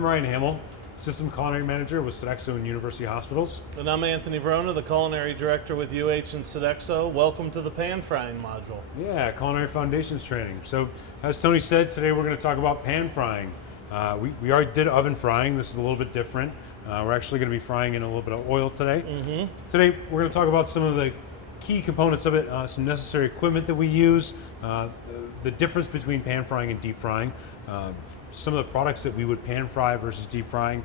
I'm Ryan Hamill, System Culinary Manager with Sodexo and University Hospitals. And I'm Anthony Verona, the Culinary Director with UH and Sodexo. Welcome to the pan frying module. Yeah, Culinary Foundations training. So, as Tony said, today we're going to talk about pan frying. We already did oven frying. This is a little bit different. We're actually going to be frying in a little bit of oil today. Today we're going to talk about some of the key components of it, some necessary equipment that we use, the difference between pan frying and deep frying, some of the products that we would pan fry versus deep frying,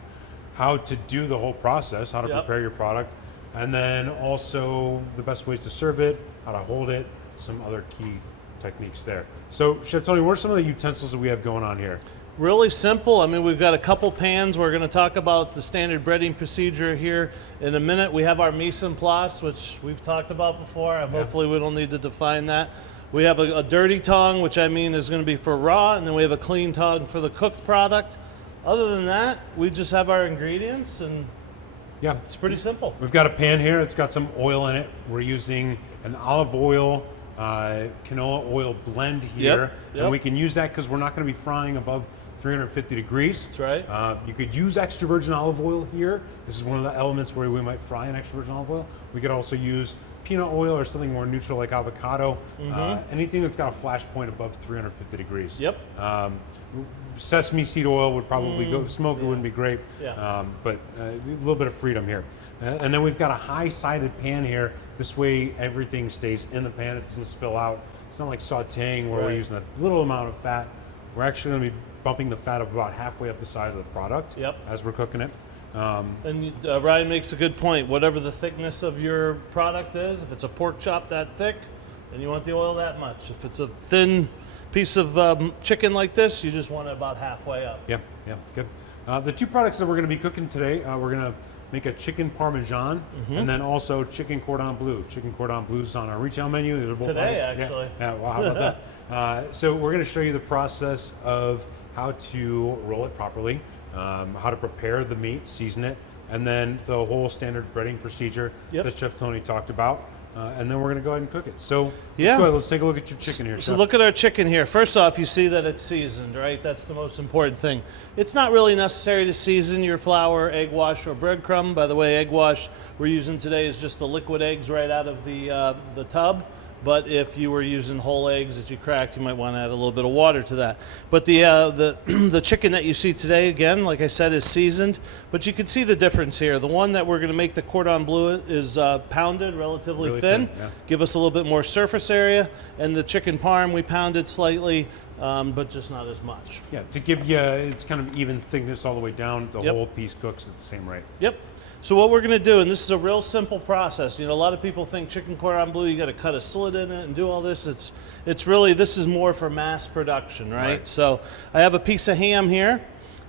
how to do the whole process, how to prepare your product, and then also the best ways to serve it, how to hold it, some other key techniques there. So, Chef Tony, what are some of the utensils that we have going on here? Really simple. I mean, we've got a couple pans. We're going to talk about the standard breading procedure here in a minute. We have our mise en place, which we've talked about before. Hopefully we don't need to define that. We have a dirty tongue, which I mean is going to be for raw, and then we have a clean tongue for the cooked product. Other than that, we just have our ingredients, and it's pretty simple. We've got a pan here. It's got some oil in it. We're using an olive oil, canola oil blend here. And we can use that because we're not going to be frying above 350 degrees. That's right. You could use extra virgin olive oil here. This is one of the elements where we might fry in extra virgin olive oil. We could also use peanut oil or something more neutral like avocado. Anything that's got a flash point above 350 degrees. Sesame seed oil would probably go, smoke it wouldn't be great, but a little bit of freedom here. And then we've got a high-sided pan here. This way everything stays in the pan, it doesn't spill out. It's not like sauteing where we're using a little amount of fat. We're actually going to be bumping the fat up about halfway up the side of the product as we're cooking it. And Ryan makes a good point. Whatever the thickness of your product is, if it's a pork chop that thick, then you want the oil that much. If it's a thin piece of chicken like this, you just want it about halfway up. Good. The two products that we're going to be cooking today, we're going to make a chicken parmesan and then also chicken cordon bleu. Chicken cordon bleu is on our retail menu. They're both today, actually. Well, how about that? So we're going to show you the process of how to roll it properly, how to prepare the meat, season it, and then the whole standard breading procedure that Chef Tony talked about. And then we're going to go ahead and cook it. So let's go ahead. Let's take a look at your chicken here, Chef. So look at our chicken here. First off, you see that it's seasoned, right? That's the most important thing. It's not really necessary to season your flour, egg wash, or breadcrumb. By the way, egg wash we're using today is just the liquid eggs right out of the tub. But if you were using whole eggs that you cracked, you might want to add a little bit of water to that. But the chicken that you see today, again, like I said, is seasoned. But you can see the difference here. The one that we're going to make the cordon bleu is pounded relatively really thin. Give us a little bit more surface area. And the chicken parm, we pounded slightly, but just not as much. Yeah, to give you, it's kind of even thickness all the way down. The whole piece cooks at the same rate. So what we're going to do, and this is a real simple process. You know, a lot of people think chicken cordon bleu, you got to cut a slit in it and do all this. It's really, this is more for mass production, right? So I have a piece of ham here.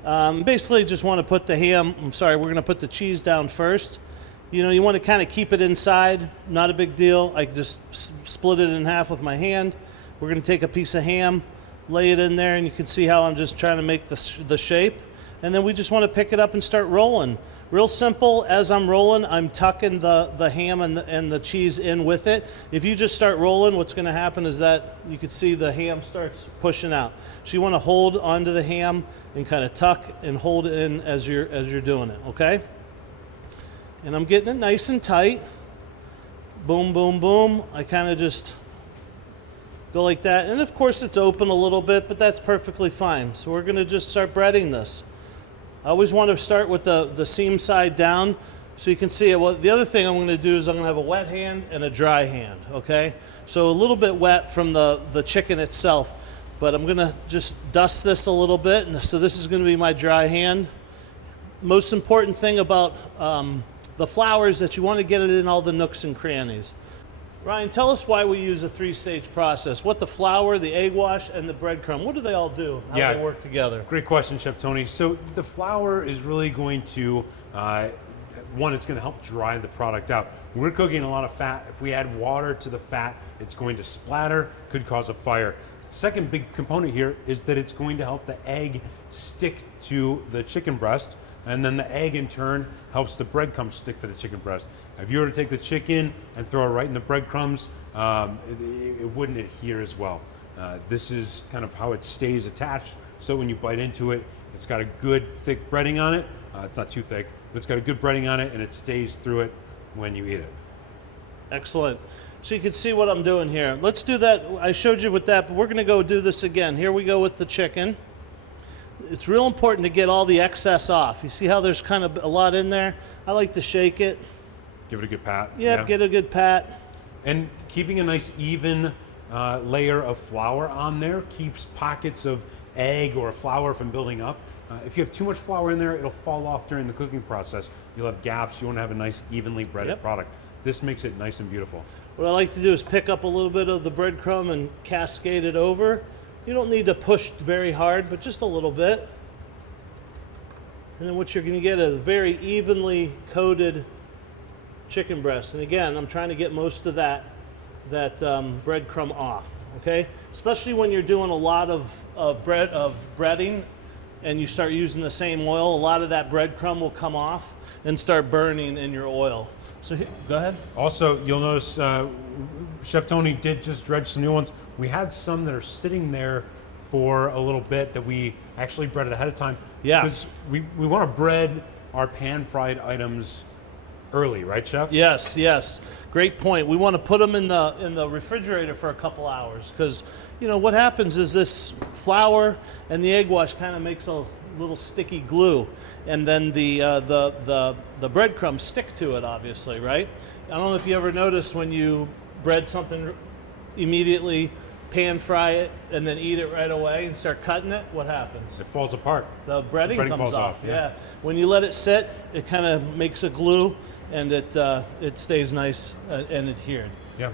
Basically just want to put the ham, we're going to put the cheese down first. You know, you want to kind of keep it inside, not a big deal. I just split it in half with my hand. We're going to take a piece of ham, lay it in there, and you can see how I'm just trying to make the shape. And then we just want to pick it up and start rolling. Real simple. As I'm rolling, I'm tucking the ham and the cheese in with it. If you just start rolling, what's going to happen is that you can see the ham starts pushing out. So you want to hold onto the ham and kind of tuck and hold it in as you're doing it, okay? And I'm getting it nice and tight. Boom, boom, boom. I kind of just go like that. And of course it's open a little bit, but that's perfectly fine. So we're going to just start breading this. I always want to start with the seam side down so you can see it. Well, the other thing I'm going to do is I'm going to have a wet hand and a dry hand, okay? So a little bit wet from the chicken itself, but I'm going to just dust this a little bit. And so this is going to be my dry hand. Most important thing about the flour is that you want to get it in all the nooks and crannies. Ryan, tell us why we use a three-stage process. What the flour, the egg wash, and the breadcrumb, what do they all do? How do they work together? Great question, Chef Tony. So the flour is really going to, one, it's going to help dry the product out. We're cooking a lot of fat. If we add water to the fat, it's going to splatter, could cause a fire. The second big component here is that it's going to help the egg stick to the chicken breast, and then the egg in turn helps the breadcrumbs stick to the chicken breast. If you were to take the chicken and throw it right in the breadcrumbs, it wouldn't adhere as well. This is kind of how it stays attached, so when you bite into it, It's got a good thick breading on it. It's not too thick, but it's got a good breading on it, and it stays through it when you eat it. Excellent. So you can see what I'm doing here. Let's do that. I showed you with that, but we're going to go do this again. Here we go with the chicken. It's real important to get all the excess off. You see how there's kind of a lot in there? I like to shake it. Give it a good pat. Yep, yeah, get a good pat. And keeping a nice even layer of flour on there keeps pockets of egg or flour from building up. If you have too much flour in there, it'll fall off during the cooking process. You'll have gaps. You want to have a nice evenly breaded product. This makes it nice and beautiful. What I like to do is pick up a little bit of the breadcrumb and cascade it over. You don't need to push very hard, but just a little bit. And then what you're going to get is a very evenly coated chicken breast. And again, I'm trying to get most of that breadcrumb off. Okay, especially when you're doing a lot of breading, and you start using the same oil, a lot of that breadcrumb will come off and start burning in your oil. So here, go ahead. Also, you'll notice Chef Tony did just dredge some new ones. We had some that are sitting there for a little bit that we actually breaded ahead of time. Yeah. Because we want to bread our pan-fried items early, right, Chef? Yes, yes. Great point. We want to put them in the refrigerator for a couple hours because, you know, what happens is this flour and the egg wash kind of makes a little sticky glue, and then the breadcrumbs stick to it, obviously, right? I don't know if you ever noticed when you bread something immediately, pan fry it, and then eat it right away and start cutting it, what happens? It falls apart. The breading comes falls off. Yeah. When you let it sit, it kind of makes a glue, and it stays nice and adhered. Yeah.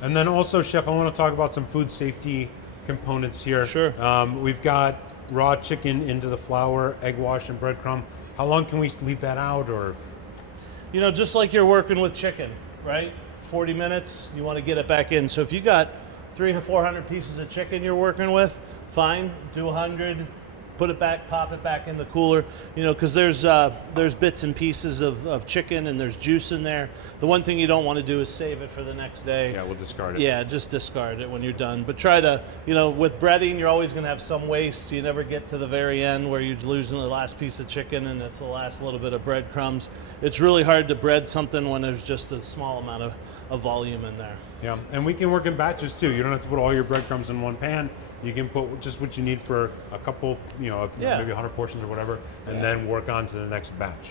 And then also, Chef, I want to talk about some food safety components here. Sure. We've got raw chicken into the flour, egg wash, and breadcrumb. How long can we leave that out? Or, you know, just like you're working with chicken, right? 40 minutes, you want to get it back in. So if you got 300 or 400 pieces of chicken you're working with, fine, do 100, put it back, pop it back in the cooler, you know, because there's bits and pieces of chicken and there's juice in there. The one thing you don't want to do is save it for the next day. Yeah, we'll discard it. Yeah, just discard it when you're done. But try to, you know, with breading, you're always going to have some waste. You never get to the very end where you're losing the last piece of chicken and it's the last little bit of breadcrumbs. It's really hard to bread something when there's just a small amount of volume in there. Yeah, and we can work in batches too. You don't have to put all your breadcrumbs in one pan. You can put just what you need for a couple, you know, maybe 100 portions or whatever, and then work on to the next batch.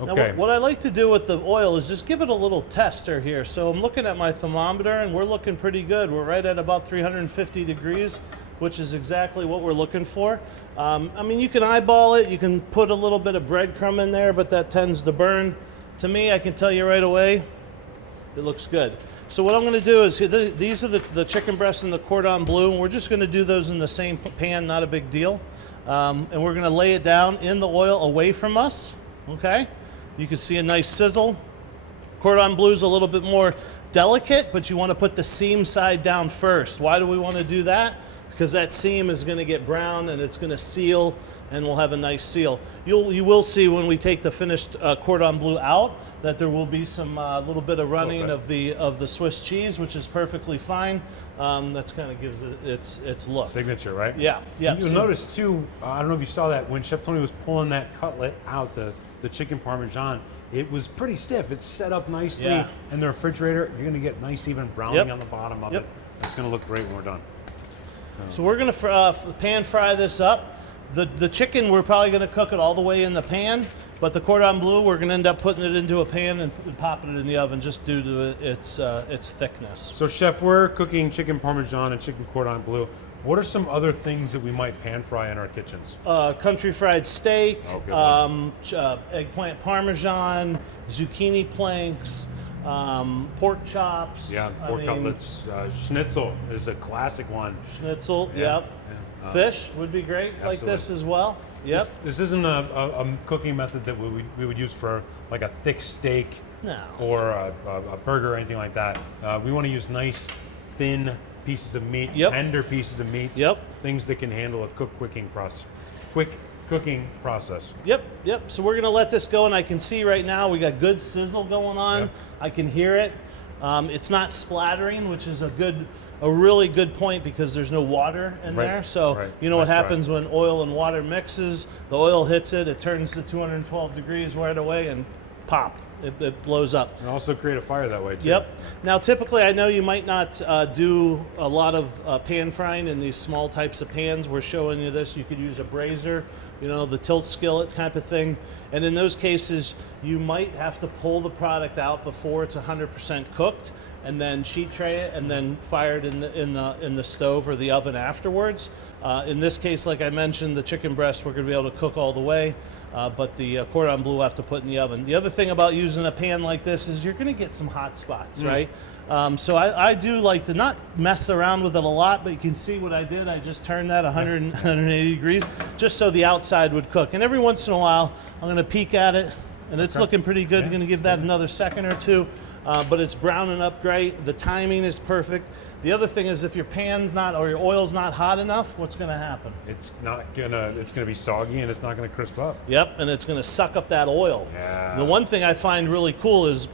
Okay. Now, what I like to do with the oil is just give it a little tester here. So I'm looking at my thermometer, and we're looking pretty good. We're right at about 350 degrees, which is exactly what we're looking for. I mean, you can eyeball it. You can put a little bit of breadcrumb in there, but that tends to burn. To me, I can tell you right away, it looks good. So what I'm going to do is, these are the chicken breasts in the cordon bleu, and we're just going to do those in the same pan, not a big deal. And we're going to lay it down in the oil away from us, okay? You can see a nice sizzle. Cordon bleu is a little bit more delicate, but you want to put the seam side down first. Why do we want to do that? Because that seam is going to get brown and it's going to seal, and we'll have a nice seal. You will see when we take the finished cordon bleu out that there will be some little bit of running of the Swiss cheese, which is perfectly fine. That's kind of gives it its look. Signature, right? Yeah, yeah. You'll notice too, I don't know if you saw that, when Chef Tony was pulling that cutlet out, the chicken parmesan, it was pretty stiff. It's set up nicely in the refrigerator. You're going to get nice even browning on the bottom of it. It's going to look great when we're done. So we're going to pan fry this up. The chicken, we're probably going to cook it all the way in the pan, but the cordon bleu, we're going to end up putting it into a pan and popping it in the oven just due to its thickness. So Chef, we're cooking chicken parmesan and chicken cordon bleu. What are some other things that we might pan fry in our kitchens? Country fried steak, eggplant parmesan, zucchini planks, pork chops. Yeah, pork cutlets. Schnitzel is a classic one. Schnitzel, yep. Fish would be great like this as well. Yep. This isn't a cooking method that we would use for like a thick steak or a burger or anything like that. We want to use nice, thin pieces of meat, tender pieces of meat, things that can handle a quick cooking process. Yep. So we're going to let this go, and I can see right now we got good sizzle going on. I can hear it. It's not splattering, which is a good a really good point because there's no water in Right, there. So right. you know what Nice dry. happens when oil and water mixes, the oil hits it, it turns to 212 degrees right away and pop, it blows up. And also create a fire that way too. Yep. Now, typically, I know you might not do a lot of pan frying in these small types of pans. We're showing you this. You could use a brazier, you know, the tilt skillet type of thing. And in those cases, you might have to pull the product out before it's 100% cooked, and then sheet tray it, and then fire it in the stove or the oven afterwards. In this case, like I mentioned, the chicken breast we're going to be able to cook all the way. But the cordon bleu I have to put in the oven. The other thing about using a pan like this is you're going to get some hot spots, right? So I do like to not mess around with it a lot, but you can see what I did. I just turned that 180 degrees just so the outside would cook. And every once in a while, I'm going to peek at it, and it's looking pretty good. I'm going to give that another second or two, but it's browning up great. The timing is perfect. The other thing is if your pan's not, or your oil's not hot enough, what's going to happen? It's gonna be soggy and it's not gonna crisp up. Yep, and it's going to suck up that oil. Yeah. The one thing I find really cool is,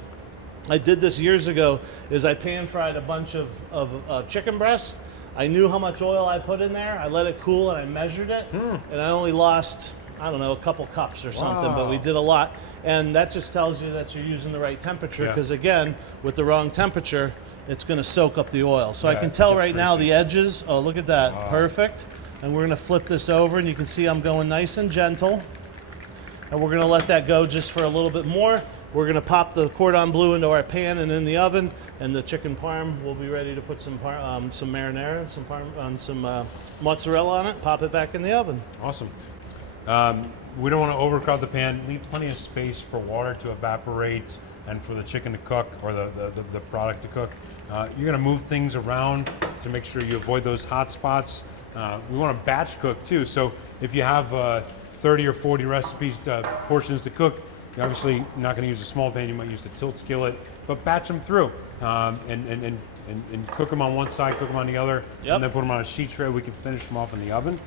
I did this years ago, is I pan fried a bunch of chicken breasts. I knew how much oil I put in there. I let it cool and I measured it, and I only lost, I don't know, a couple cups or something, but we Wow. did a lot. And that just tells you that you're using the right temperature, Yeah. because again, with the wrong temperature, it's going to soak up the oil. So I Yeah, can it tell gets right now greasy. the edges, oh look at that, perfect. And we're going to flip this over, and you can see I'm going nice and gentle. And we're going to let that go just for a little bit more. We're going to pop the cordon bleu into our pan and in the oven, and the chicken parm will be ready to put some marinara, some mozzarella on it. Pop it back in the oven. Awesome. We don't want to overcrowd the pan. Leave plenty of space for water to evaporate and for the chicken to cook, or the product to cook. You're going to move things around to make sure you avoid those hot spots. We want to batch cook too. So if you have 30 or 40 recipes, portions to cook, you're obviously not going to use a small pan. You might use the tilt skillet, but batch them through and cook them on one side, cook them on the other, Yep. and then put them on a sheet tray. We can finish them off in the oven.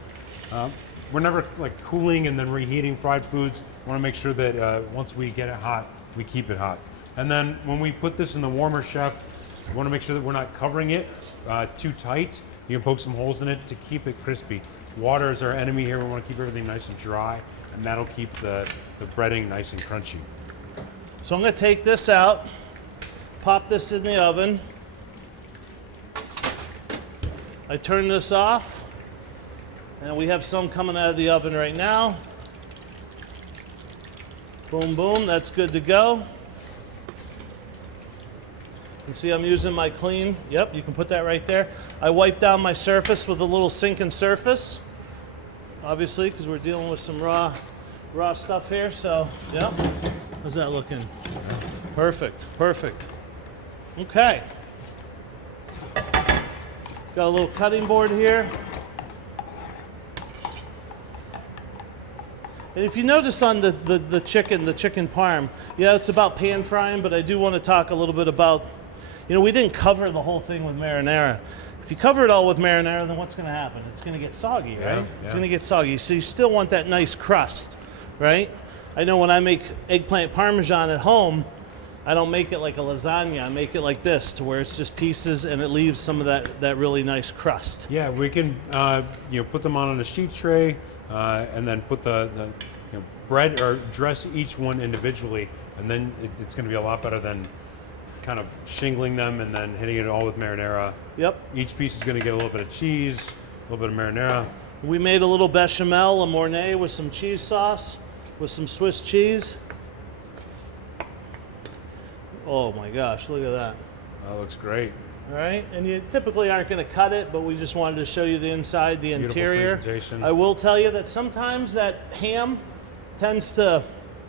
We're never like cooling and then reheating fried foods. We want to make sure that once we get it hot, we keep it hot. And then when we put this in the warmer, chef, we want to make sure that we're not covering it too tight. You can poke some holes in it to keep it crispy. Water is our enemy here. We want to keep everything nice and dry, and that'll keep the breading nice and crunchy. So I'm going to take this out, pop this in the oven. I turn this off, and we have some coming out of the oven right now. Boom, boom, that's good to go. You see I'm using my clean, yep, you can put that right there. I wipe down my surface with a little sinking surface, obviously, because we're dealing with some raw stuff here, so, yep. How's that looking? Perfect, perfect. Okay. Got a little cutting board here. And if you notice on the chicken parm, yeah, it's about pan frying, but I do want to talk a little bit about, you know, we didn't cover the whole thing with marinara. If you cover it all with marinara, then what's going to happen? It's going to get soggy, right? Yeah, It's yeah. going to get soggy. So you still want that nice crust, right? I know when I make eggplant parmesan at home, I don't make it like a lasagna. I make it like this, to where it's just pieces and it leaves some of that really nice crust. Yeah, we can put them on a sheet tray and then put the bread, or dress each one individually, and then it's going to be a lot better than kind of shingling them and then hitting it all with marinara. Yep. Each piece is going to get a little bit of cheese, a little bit of marinara. We made a little bechamel, a mornay with some cheese sauce, with some Swiss cheese. Oh my gosh, look at that. That looks great. All right, and you typically aren't going to cut it, but we just wanted to show you the inside, the Beautiful interior. presentation. I will tell you that sometimes that ham tends to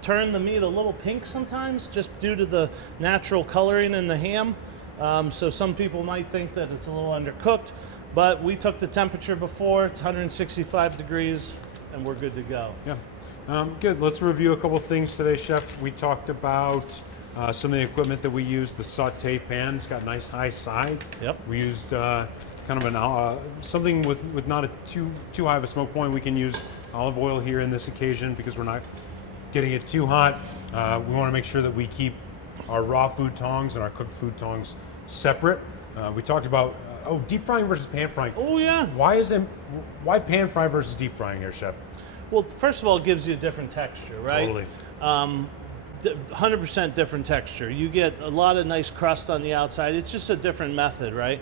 turn the meat a little pink sometimes, just due to the natural coloring in the ham. So some people might think that it's a little undercooked, but we took the temperature before. It's 165 degrees, and we're good to go. Yeah. Good. Let's review a couple things today, Chef. We talked about some of the equipment that we used. The saute pan, it's got nice high sides. Yep. We used kind of an something with not a too high of a smoke point. We can use olive oil here in this occasion because we're not getting it too hot. We want to make sure that we keep our raw food tongs and our cooked food tongs separate. We talked about deep frying versus pan frying. Oh yeah. Why pan fry versus deep frying here, chef? Well, first of all, it gives you a different texture, right? Totally. 100% different texture. You get a lot of nice crust on the outside. It's just a different method, right?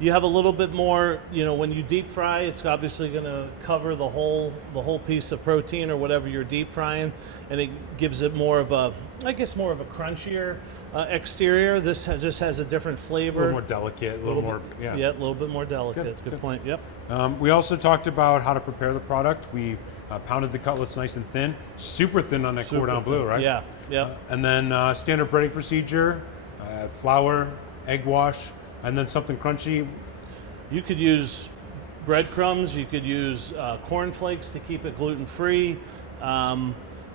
You have a little bit more, when you deep fry, it's obviously going to cover the whole piece of protein or whatever you're deep frying, and it gives it more of a crunchier exterior. This just has a different flavor. A little more delicate, a little more, yeah. Yeah, a little bit more delicate. Good point. Yep. We also talked about how to prepare the product. We pounded the cutlets nice and thin, super thin on that cordon bleu, right? Yeah, yeah. And then standard breading procedure, flour, egg wash, and then something crunchy. You could use breadcrumbs. You could use corn flakes to keep it gluten-free.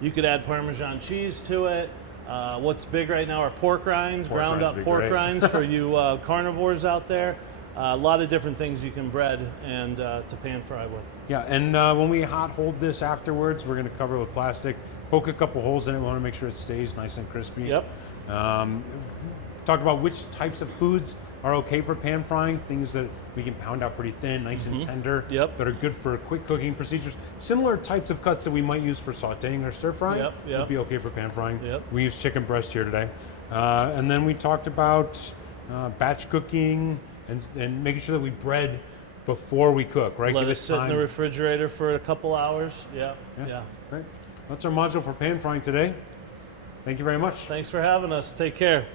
You could add Parmesan cheese to it. What's big right now are pork rinds, ground up pork rinds for you carnivores out there. A lot of different things you can bread and to pan fry with. Yeah, and when we hot hold this afterwards, we're going to cover it with plastic, poke a couple holes in it. We want to make sure it stays nice and crispy. Yep. Talked about which types of foods are okay for pan frying, things that we can pound out pretty thin, nice and tender, that are good for quick cooking procedures. Similar types of cuts that we might use for sauteing or stir frying would be okay for pan frying. Yep. We use chicken breast here today. And then we talked about batch cooking and making sure that we bread before we cook, right? Let it sit in the refrigerator for a couple hours. Yeah. Great. That's our module for pan frying today. Thank you very much. Thanks for having us. Take care.